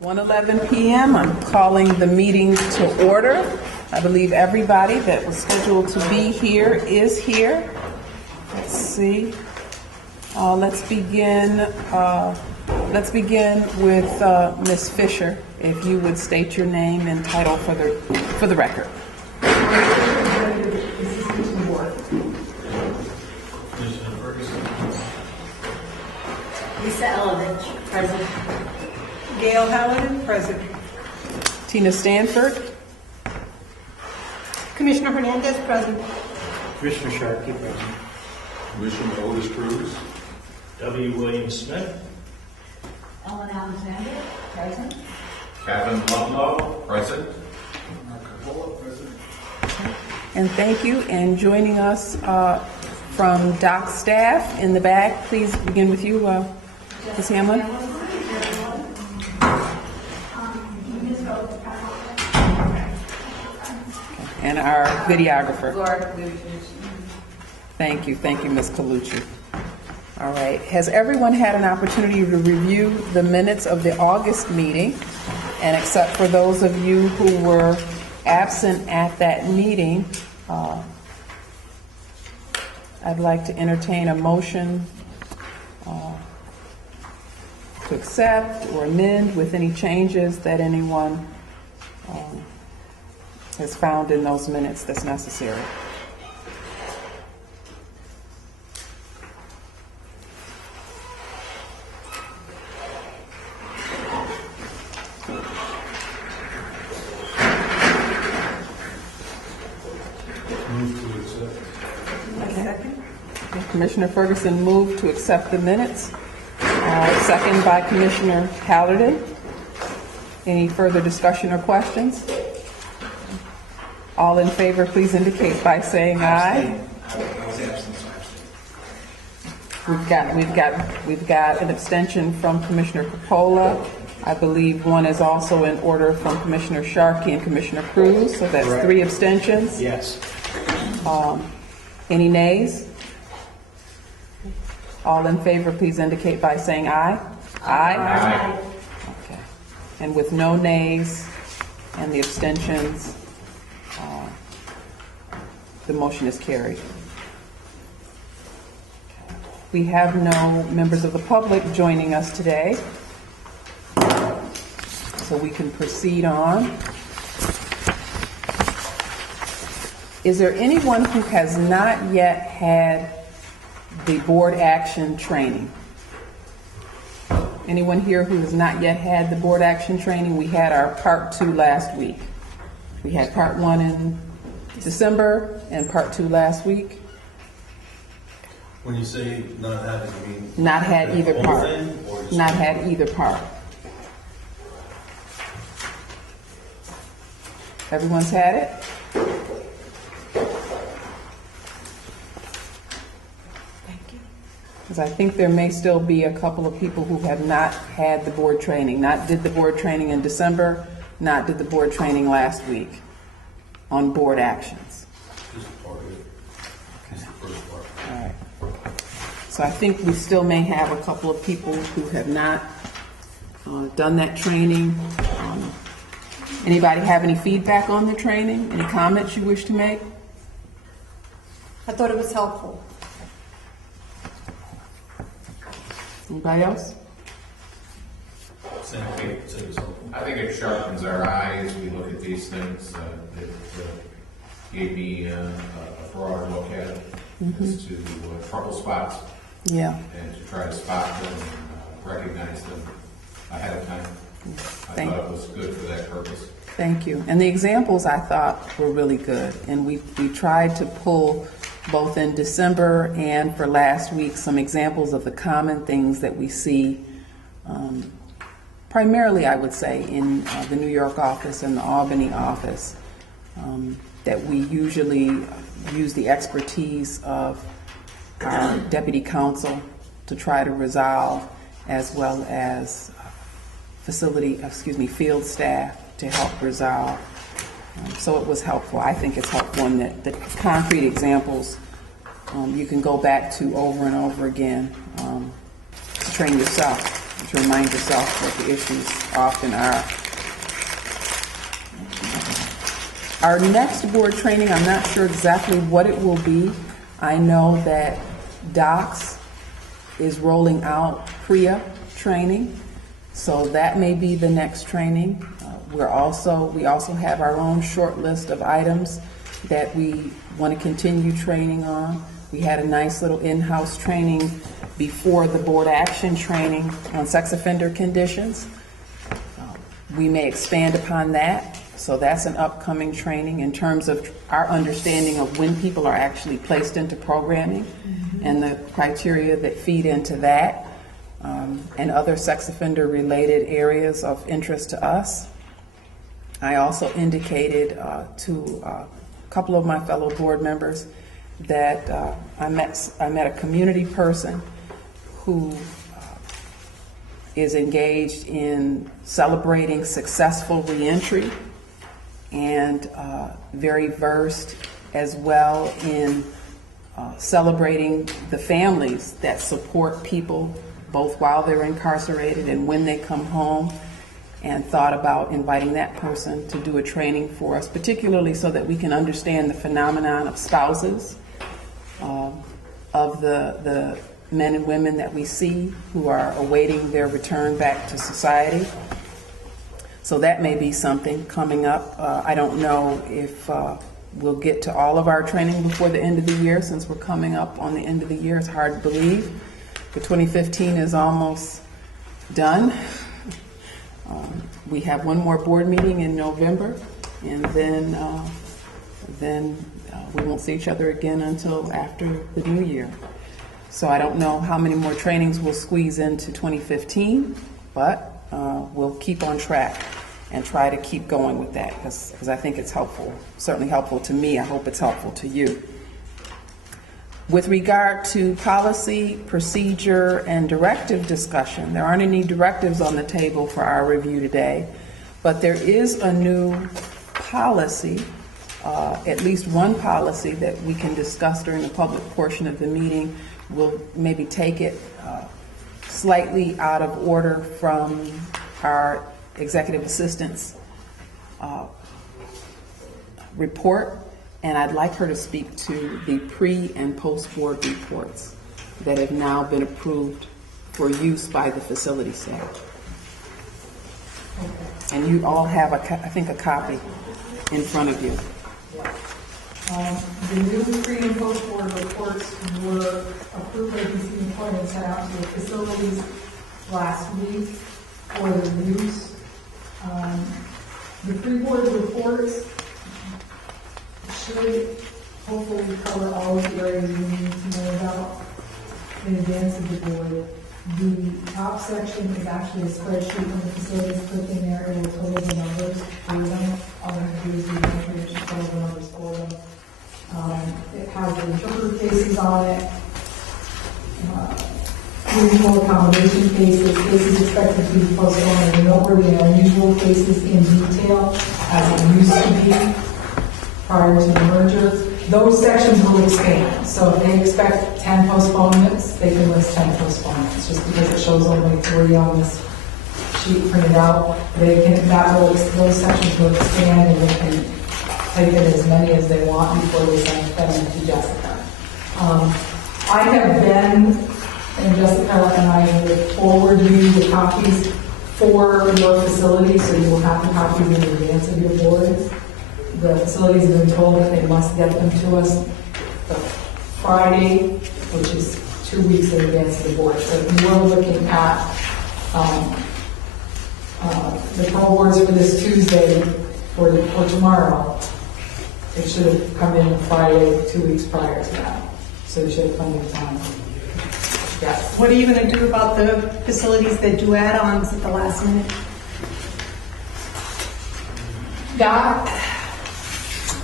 1:11 p.m. I'm calling the meeting to order. I believe everybody that was scheduled to be here is here. Let's see. Let's begin with Ms. Fisher. If you would state your name and title for the record. Lisa Elovich, present. Gail Hallinan, present. Tina Stanford. Commissioner Hernandez, present. Commissioner Sharkey, present. Commissioner Otis Cruz. W. William Smith. Ellen Alexander, present. Kevin Ludlow, present. And thank you. And joining us from DOC staff in the back, please begin with you, Ms. Hamlin. And our videographer. Thank you, Ms. Colucci. All right. Has everyone had an opportunity to review the minutes of the August meeting? And except for those of you who were absent at that meeting, I'd like to entertain a motion to accept or amend with any changes that anyone has found in those minutes that's necessary. Commissioner Ferguson moved to accept the minutes. Second by Commissioner Hallinan. Any further discussion or questions? All in favor, please indicate by saying aye. We've got an abstention from Commissioner Coppola. I believe one is also in order from Commissioner Sharkey and Commissioner Cruz, so that's correct. 3 abstentions. Yes. Any nays? All in favor, please indicate by saying aye. Aye. Okay. And with no nays and the abstentions, the motion is carried. We have no members of the public joining us today, so we can proceed on. Is there anyone who has not yet had the board action training? Anyone here who has not yet had the board action training? We had our part 2 last week. We had part 1 in December and part 2 last week. When you say not had, you mean not had either part. Not had either part. Everyone's had it? Because I think there may still be a couple of people who have not had the board training, not did the board training in December, not did the board training last week on board actions. just part of it? Just the first part. All right. So I think we still may have a couple of people who have not done that training. Anybody have any feedback on the training? Any comments you wish to make? I thought it was helpful. Anybody else? I think it sharpens our eyes. We look at these things. It gave me a broader look at it as to trouble spots. Yeah. And to try to spot them and recognize them ahead of time. I thought it was good for that purpose. Thank you. And the examples I thought were really good. And we tried to pull both in December and for last week some examples of the common things that we see, primarily I would say in the New York office and the Albany office, that we usually use the expertise of our deputy counsel to try to resolve, as well as field staff to help resolve. So it was helpful. I think it's helpful in that the concrete examples you can go back to over and over again to train yourself. to remind yourself what the issues often are. Our next board training, I'm not sure exactly what it will be. I know that DOCS is rolling out PREA training, so that may be the next training. We also have our own short list of items that we want to continue training on. We had a nice little in-house training before the board action training on sex offender conditions. We may expand upon that. So that's an upcoming training in terms of our understanding of when people are actually placed into programming and the criteria that feed into that, and other sex offender related areas of interest to us. I also indicated to a couple of my fellow board members that I met a community person who is engaged in celebrating successful reentry and very versed as well in celebrating the families that support people both while they're incarcerated and when they come home, and thought about inviting that person to do a training for us, particularly so that we can understand the phenomenon of spouses of the men and women that we see who are awaiting their return back to society. So that may be something coming up. I don't know if we'll get to all of our training before the end of the year, since we're coming up on the end of the year. It's hard to believe, but 2015 is almost done. We have one more board meeting in November, and then we won't see each other again until after the new year. So I don't know how many more trainings we'll squeeze into 2015, but we'll keep on track and try to keep going with that, because I think it's helpful, certainly helpful to me. I hope it's helpful to you. With regard to policy, procedure, and directive discussion, there aren't any directives on the table for our review today, but there is a new policy, at least one policy that we can discuss during the public portion of the meeting. We'll maybe take it slightly out of order from our executive assistant's report, and I'd like her to speak to the pre- and post-board reports that have now been approved for use by the facility staff. And you all have, I think, a copy in front of you. The new pre- and post-board reports were approved by DC employment sent out to the facilities last week for their use. The pre-board reports should hopefully cover all of the areas we need to know about in advance of the board. The top section is actually a spreadsheet when the facilities put in there. It will total the numbers for them. All they have to do is read the information, total the numbers for them. It has the interpreter cases on it, usual accommodation cases expected to be postponed, and noteworthy and unusual cases in detail, as it used to be prior to the merger. Those sections will expand. So if they expect 10 postponements, they can list 10 postponements, just because it shows only 3 on this sheet printed out. Those sections will expand, and they can type in as many as they want before they send them to Jessica. I have been, and Jessica and I will forward you the copies for your facility, so you will have the copies in advance of your boards. The facilities have been told that they must get them to us the Friday, which is 2 weeks in advance of the board. So if you were looking at the parole boards for this Tuesday for tomorrow, it should have come in Friday, 2 weeks prior to that. So you should have plenty of time. Yes. What are you going to do about the facilities that do add-ons at the last minute?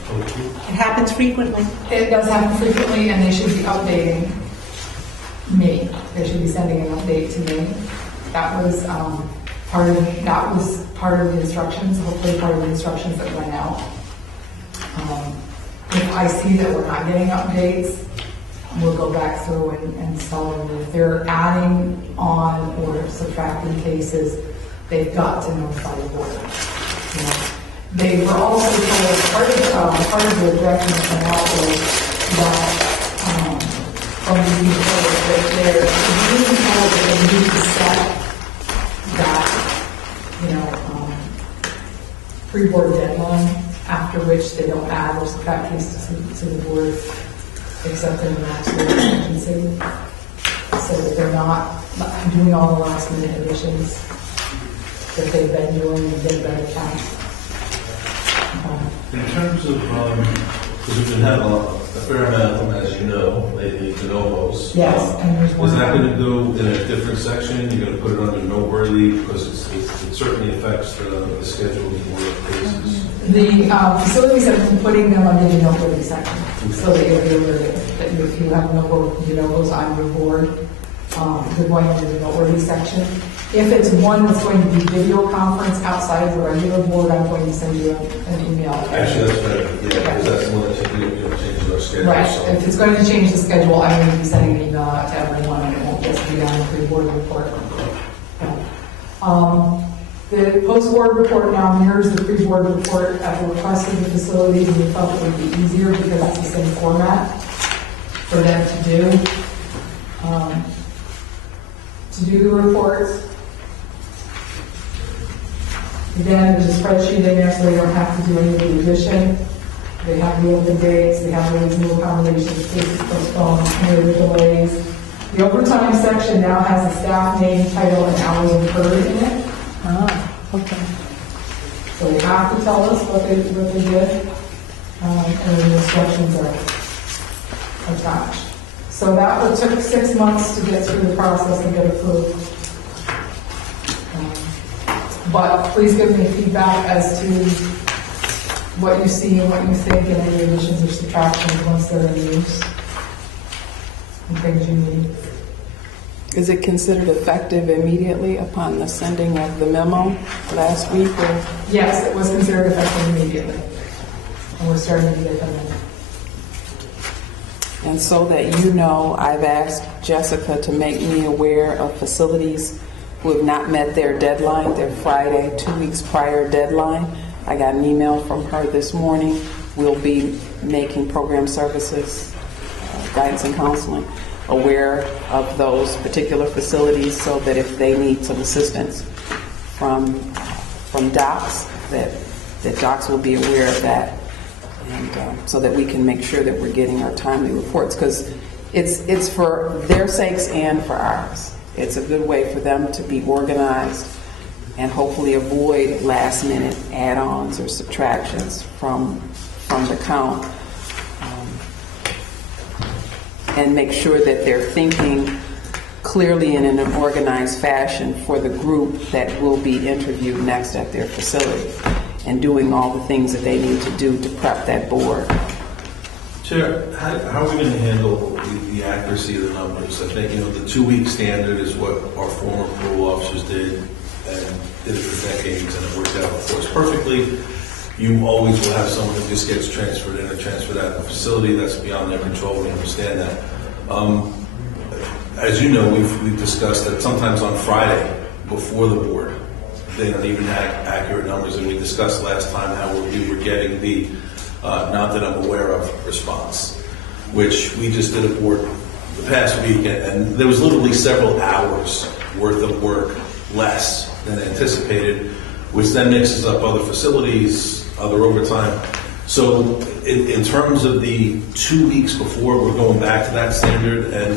It happens frequently. It does happen frequently, and they should be updating me. They should be sending an update to me. That was part of the instructions, hopefully part of the instructions that went out. If I see that we're not getting updates, we'll go back through and tell them if they're adding on or subtracting cases, they've got to notify the board. You know, they were also told, part of the direction from also that, from the people, that they're being told that they need to set that, pre-board deadline, after which they don't add or subtract cases to the board, except in an absolute emergency. So that they're not doing all the last minute additions that they've been doing and get better count. In terms of, because we've been having a fair amount of them, as you know, lately, de novos. Yes, and there's one. Is that going to go in a different section? You're going to put it under noteworthy because it certainly affects the schedule of work cases. The facilities have been putting them under the noteworthy section, so that you'll be aware that if you have de novos on your board, they're going into the noteworthy section. If it's one that's going to be video conference outside of the regular board, I'm going to send you an email. Actually, that's better, yeah, because that's the one that changes our schedule. Right, so. if it's going to change the schedule, I'm going to be sending an email out to everyone, and it won't just be on the pre-board report. The post-board report now mirrors the pre-board report at the request of the facilities, and we felt it would be easier because it's the same format for them to do. The reports. Again, there's a spreadsheet in there so they don't have to do any of the addition. They have the open dates, they have all these new accommodations, cases postponed, any of the delays. The overtime section now has a staff name, title, and hours incurred in it. Okay. So they have to tell us what they did, and the instructions are attached. So that took 6 months to get through the process to get approved. But please give me feedback as to what you see and what you think, and any additions or subtractions once they're in use, and things you need. Is it considered effective immediately upon the sending of the memo last week? Or? Yes, it was considered effective immediately, and we're starting to get them in. And so that you know, I've asked Jessica to make me aware of facilities who have not met their deadline, their Friday, 2 weeks prior deadline. I got an email from her this morning. We'll be making program services, guidance and counseling, aware of those particular facilities so that if they need some assistance from docs, that docs will be aware of that. And so that we can make sure that we're getting our timely reports, because it's for their sakes and for ours. It's a good way for them to be organized and hopefully avoid last-minute add-ons or subtractions from the count, and make sure that they're thinking clearly and in an organized fashion for the group that will be interviewed next at their facility, and doing all the things that they need to do to prep that board. Chair, how are we going to handle the accuracy of the numbers? I think, the 2-week standard is what our former parole officers did, and did it for decades, and it worked out, of course, perfectly. You always will have someone who just gets transferred in or transferred out of the facility. That's beyond their control. We understand that. As you know, we've discussed that sometimes on Friday, before the board, they don't even have accurate numbers, and we discussed last time how we were getting the not that I'm aware of response, which we just did a board the past week, and there was literally several hours worth of work less than anticipated, which then mixes up other facilities, other overtime. So in terms of the 2 weeks before, we're going back to that standard, and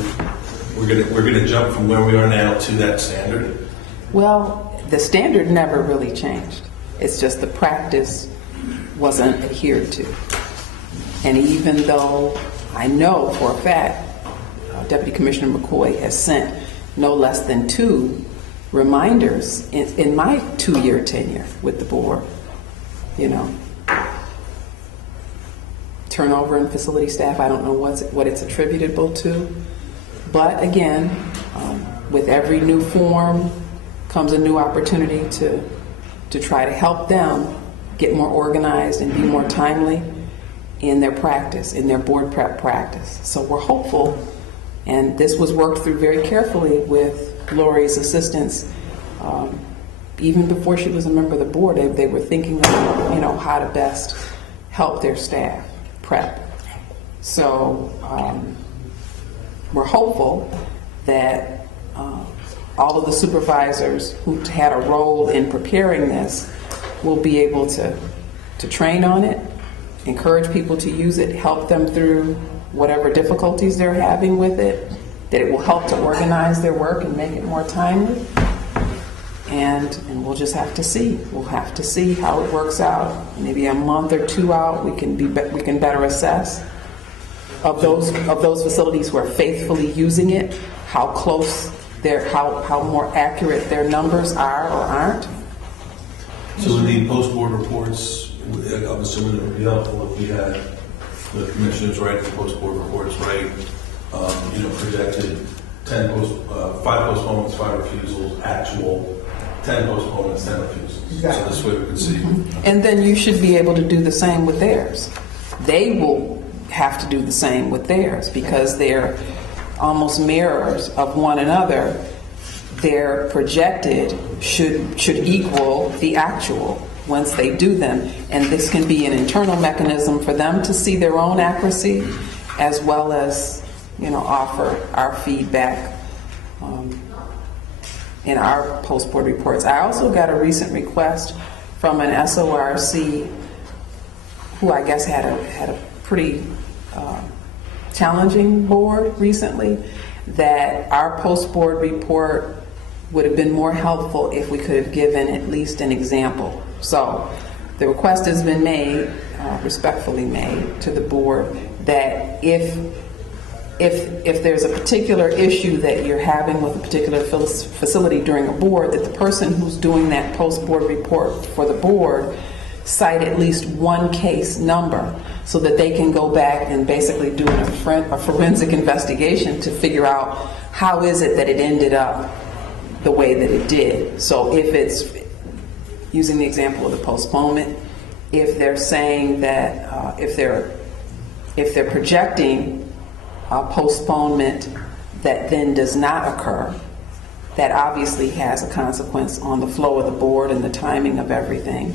we're gonna jump from where we are now to that standard. Well, the standard never really changed. It's just the practice wasn't adhered to. And even though I know for a fact Deputy Commissioner McCoy has sent no less than 2 reminders in my 2-year tenure with the board, turnover in facility staff, I don't know what it's attributable to. But again, with every new form comes a new opportunity to try to help them get more organized and be more timely. in their practice, in their board prep practice. So we're hopeful, and this was worked through very carefully with Lori's assistants. Even before she was a member of the board, they were thinking about, how to best help their staff prep. So we're hopeful that all of the supervisors who had a role in preparing this will be able to train on it, encourage people to use it, help them through whatever difficulties they're having with it, that it will help to organize their work and make it more timely. And we'll just have to see. We'll have to see how it works out. Maybe a month or two out, we can better assess of those facilities who are faithfully using it, how close how more accurate their numbers are or aren't. So in the post-board reports, I'm assuming it would be helpful if we had the commissioners write the post-board reports, right? Projected 5 postponements, 5 refusals, actual 10 postponements, 10 refusals. Exactly. So this way we can see. And then you should be able to do the same with theirs. They will have to do the same with theirs because they're almost mirrors of one another. Their projected should equal the actual once they do them. And this can be an internal mechanism for them to see their own accuracy as well as, offer our feedback in our post-board reports. I also got a recent request from an SORC who I guess had a pretty challenging board recently, that our post-board report would have been more helpful if we could have given at least an example. So the request has been made, respectfully made, to the board that if there's a particular issue that you're having with a particular facility during a board, that the person who's doing that post-board report for the board cite at least one case number so that they can go back and basically do a forensic investigation to figure out how is it that it ended up the way that it did. So if it's, using the example of the postponement, if they're saying that if they're projecting a postponement that then does not occur, that obviously has a consequence on the flow of the board and the timing of everything.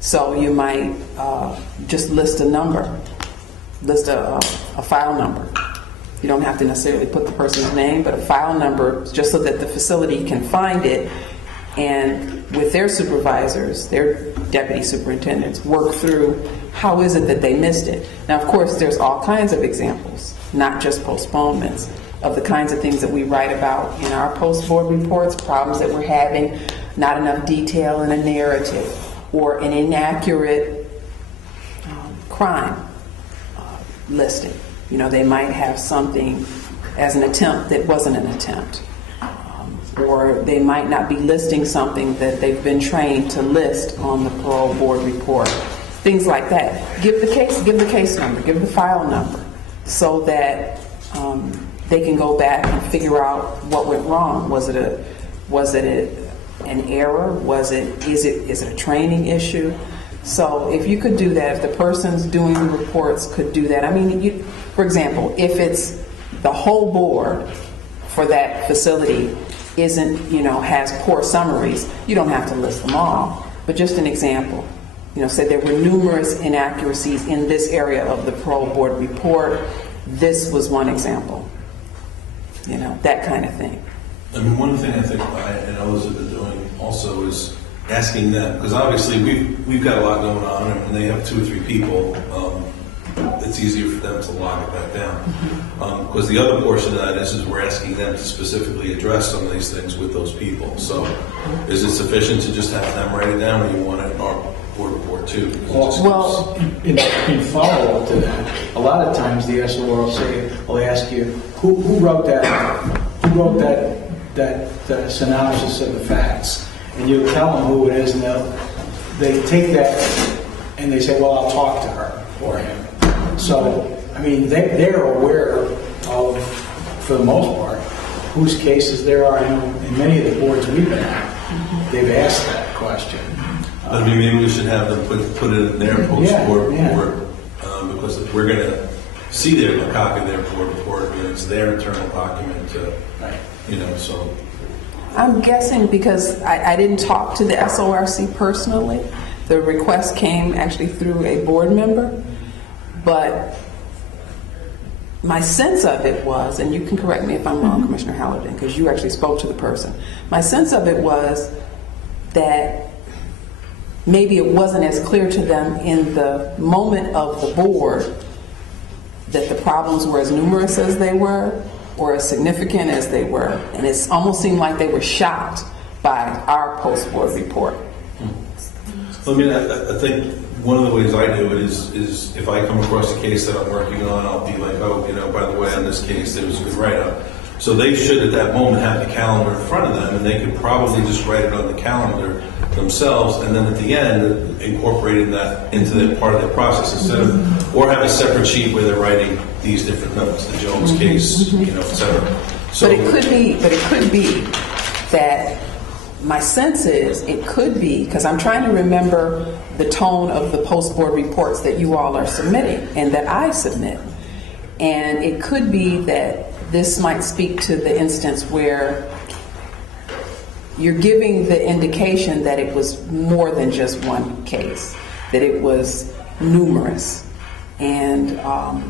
So you might just list a number, list a file number. You don't have to necessarily put the person's name, but a file number just so that the facility can find it and with their supervisors, their deputy superintendents, work through how is it that they missed it. Now, of course, there's all kinds of examples, not just postponements, of the kinds of things that we write about in our post-board reports, problems that we're having, not enough detail in a narrative, or an inaccurate crime listing. They might have something as an attempt that wasn't an attempt. Or they might not be listing something that they've been trained to list on the parole board report. Things like that. Give the case number, give the file number, so that they can go back and figure out what went wrong. Was it an error? Is it a training issue? So if you could do that, if the person's doing the reports could do that. I mean, for example, if it's the whole board for that facility has poor summaries, you don't have to list them all. But just an example, say there were numerous inaccuracies in this area of the parole board report. This was one example. That kind of thing. I mean, one thing I think I and others have been doing also is asking them, because obviously we've got a lot going on, and they have 2 or 3 people. It's easier for them to log it back down. Because the other portion of that is we're asking them to specifically address some of these things with those people. So is it sufficient to just have them write it down, or you want it in our board report too? Well, in follow-up to that, a lot of times the SOR will ask you, who wrote that synopsis of the facts? And you tell them who it is, and they take that and they say, well, I'll talk to her or him. So, I mean, they're aware of, for the most part, whose cases there are. In many of the boards we've been at, they've asked that question. I mean, maybe we should have them put it in their post-board report because we're going to see a copy of their board report, and it's their internal document, Right. so. I'm guessing because I didn't talk to the SORC personally. The request came actually through a board member, but my sense of it was, and you can correct me if I'm wrong, Commissioner Halliday, because you actually spoke to the person. My sense of it was that maybe it wasn't as clear to them in the moment of the board that the problems were as numerous as they were or as significant as they were. And it almost seemed like they were shocked by our post-board report. I mean, I think one of the ways I do it is if I come across a case that I'm working on, I'll be like, oh, by the way, on this case, there was a good write-up. So they should, at that moment, have the calendar in front of them, and they could probably just write it on the calendar themselves, and then at the end, incorporating that into the part of their process instead of, or have a separate sheet where they're writing these different notes, the Jones case, et cetera. So, But it could be that my sense is it could be, because I'm trying to remember the tone of the post-board reports that you all are submitting and that I submit. And it could be that this might speak to the instance where you're giving the indication that it was more than just one case, that it was numerous. And, I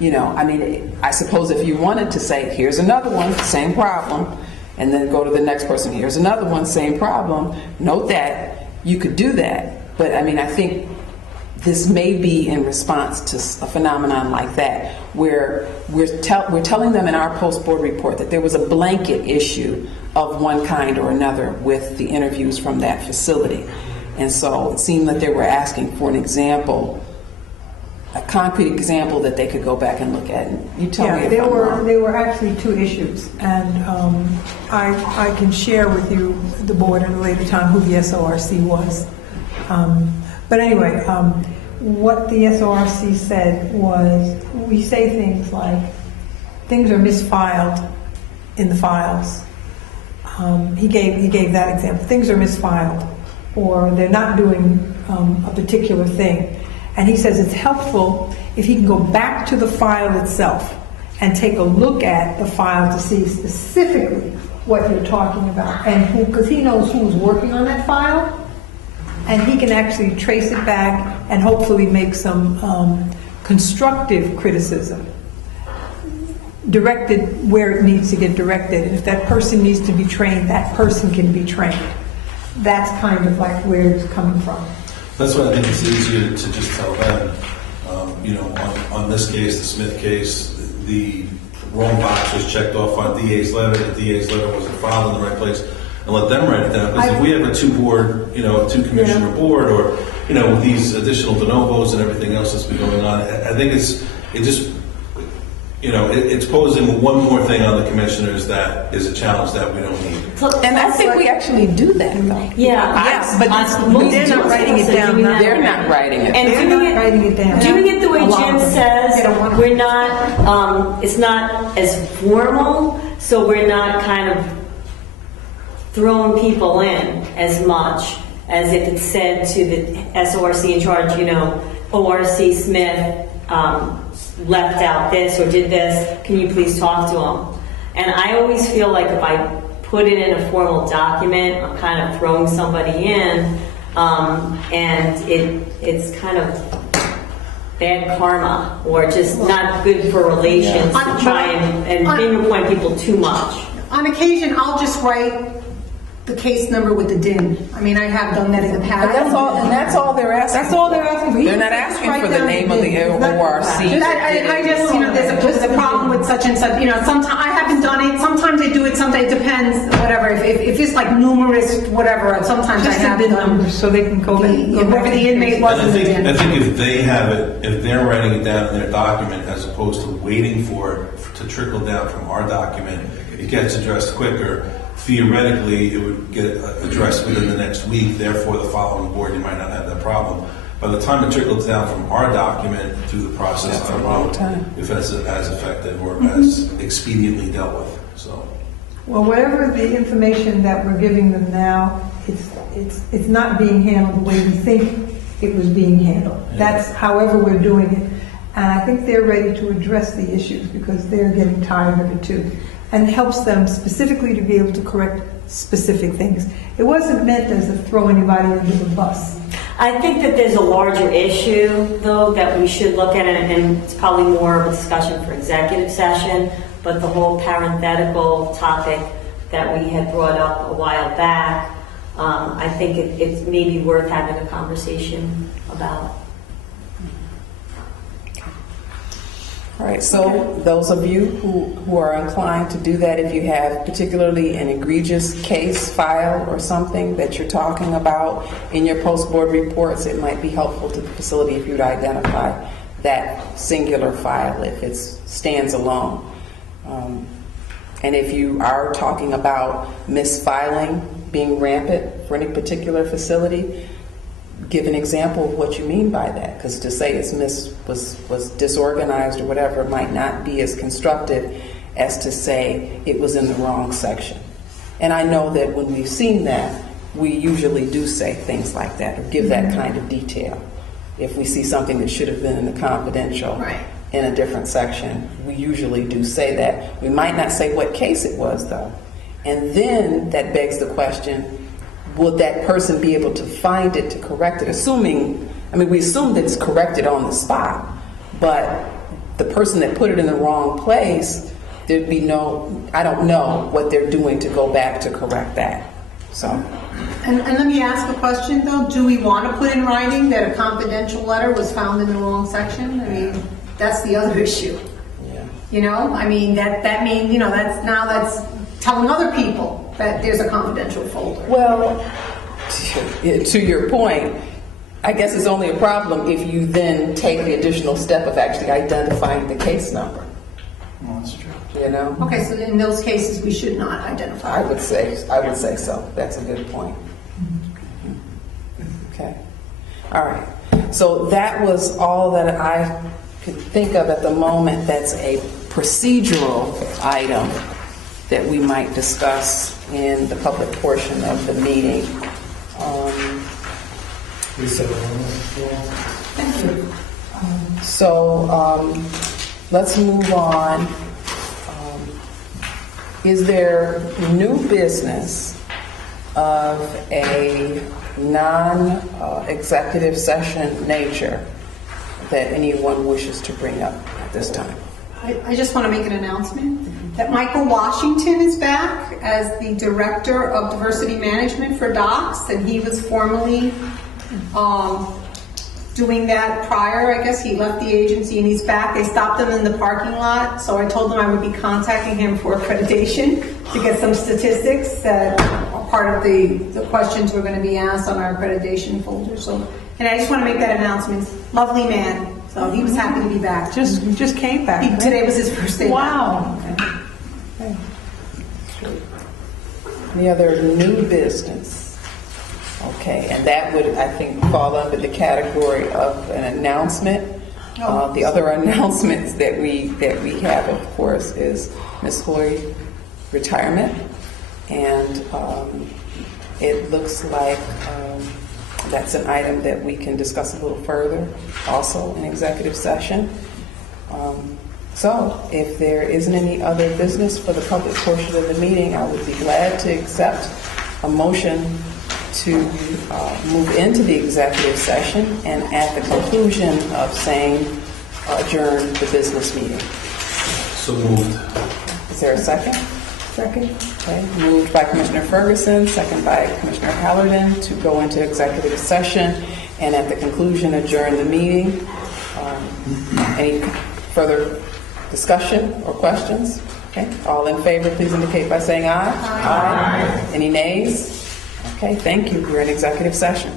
mean, I suppose if you wanted to say, here's another one, same problem, and then go to the next person, here's another one, same problem, note that, you could do that. But I mean, I think this may be in response to a phenomenon like that, where we're telling them in our post-board report that there was a blanket issue of one kind or another with the interviews from that facility. And so it seemed that they were asking for an example, a concrete example that they could go back and look at. And you tell me if I'm wrong. There were actually two issues, and I can share with you, the board, at a later time who the SORC was. But anyway, what the SORC said was, we say things like, things are misfiled in the files. He gave that example. Things are misfiled, or they're not doing a particular thing. And he says it's helpful if he can go back to the file itself and take a look at the file to see specifically what you're talking about, and because he knows who's working on that file, and he can actually trace it back and hopefully make some constructive criticism directed where it needs to get directed. And if that person needs to be trained, that person can be trained. That's kind of like where it's coming from. that's why I think it's easier to just tell them, on this case, the Smith case, the wrong box was checked off on DA's letter, the DA's letter wasn't filed in the right place, and let them write it down. Because if we have a two-commissioner board, or, with these additional de novos and everything else that's been going on, I think it's posing one more thing on the commissioners that is a challenge that we don't need. And I think we actually do that, though. Yeah. But they're not writing it down. They're not writing it. And They're not writing it down. doing it the way A lot Jim of them. says, They don't want to. we're not, it's not as formal, so we're not kind of throwing people in as much as if it said to the SORC in charge, ORC Smith left out this or did this, can you please talk to them? And I always feel like if I put it in a formal document, I'm kind of throwing somebody in, and it's kind of bad karma, or just not good for relations to try and pinpoint people too much. On occasion, I'll just write the case number with the DIN. I mean, I have done that in the past. And that's all they're asking. That's all they're asking for. They're not asking for the name of the ORC. I just, there's a problem with such and such, sometimes, I haven't done it, sometimes I do it, sometimes it depends, whatever. If it's like numerous, whatever, sometimes I have done. So they can go whoever the inmate was in the DIN. I think if they have it, if they're writing it down in their document as opposed to waiting for it to trickle down from our document, it gets addressed quicker. Theoretically, it would get addressed within the next week. Therefore, the following board, you might not have that problem. By the time it trickles down from our document through the process, I don't know if it's as effective or as expediently dealt with. So, Well, whatever the information that we're giving them now, it's not being handled the way we think it was being handled. That's however we're doing it. And I think they're ready to address the issues because they're getting tired of it too. And it helps them specifically to be able to correct specific things. It wasn't meant as to throw anybody under the bus. I think that there's a larger issue, though, that we should look at, and it's probably more of a discussion for executive session, but the whole parenthetical topic that we had brought up a while back, I think it's maybe worth having a conversation about. All right, so those of you who are inclined to do that, if you have particularly an egregious case file or something that you're talking about in your post-board reports, it might be helpful to the facility if you'd identify that singular file if it stands alone. And if you are talking about misfiling being rampant for any particular facility, give an example of what you mean by that, because to say it's was disorganized or whatever might not be as constructive as to say it was in the wrong section. And I know that when we've seen that, we usually do say things like that or give that kind of detail. If we see something that should have been in the confidential in a different section, we usually do say that. We might not say what case it was, though. And then that begs the question, will that person be able to find it to correct it? We assume that it's corrected on the spot, but the person that put it in the wrong place, there'd be I don't know what they're doing to go back to correct that. So. And let me ask a question though. Do we want to put in writing that a confidential letter was found in the wrong section? I mean, that's the other issue. Yeah. You know, I mean, that means, that's telling other people that there's a confidential folder. Well, to your point, I guess it's only a problem if you then take the additional step of actually identifying the case number. Well, that's true. You know? Okay, so in those cases, we should not identify. I would say so. That's a good point. Okay. All right. So that was all that I could think of at the moment. That's a procedural item that we might discuss in the public portion of the meeting. Thank you. So let's move on. Is there new business of a non-executive session nature that anyone wishes to bring up at this time? I just want to make an announcement that Michael Washington is back as the Director of Diversity Management for DOCS, and he was formerly doing that prior. I guess he left the agency and he's back. They stopped him in the parking lot, so I told them I would be contacting him for accreditation to get some statistics that are part of the questions we're going to be asked on our accreditation folder. So, and I just want to make that announcement. Lovely man. So he was happy to be back. Just came back. Right? Today was his first day. Wow. Okay. Any other new business? Okay, and that would, I think, fall under the category of an announcement. The other announcements that we have, of course, is Ms. Hoy's retirement, and it looks like that's an item that we can discuss a little further, also in executive session. So, if there isn't any other business for the public portion of the meeting, I would be glad to accept a motion to move into the executive session and at the conclusion of saying adjourn the business meeting. So moved. Is there a second? Second. Okay, moved by Commissioner Ferguson, second by Commissioner Hallerden to go into executive session and at the conclusion adjourn the meeting. Any further discussion or questions? Okay, all in favor, please indicate by saying aye. Aye. Any nays? Okay, thank you. We're in executive session.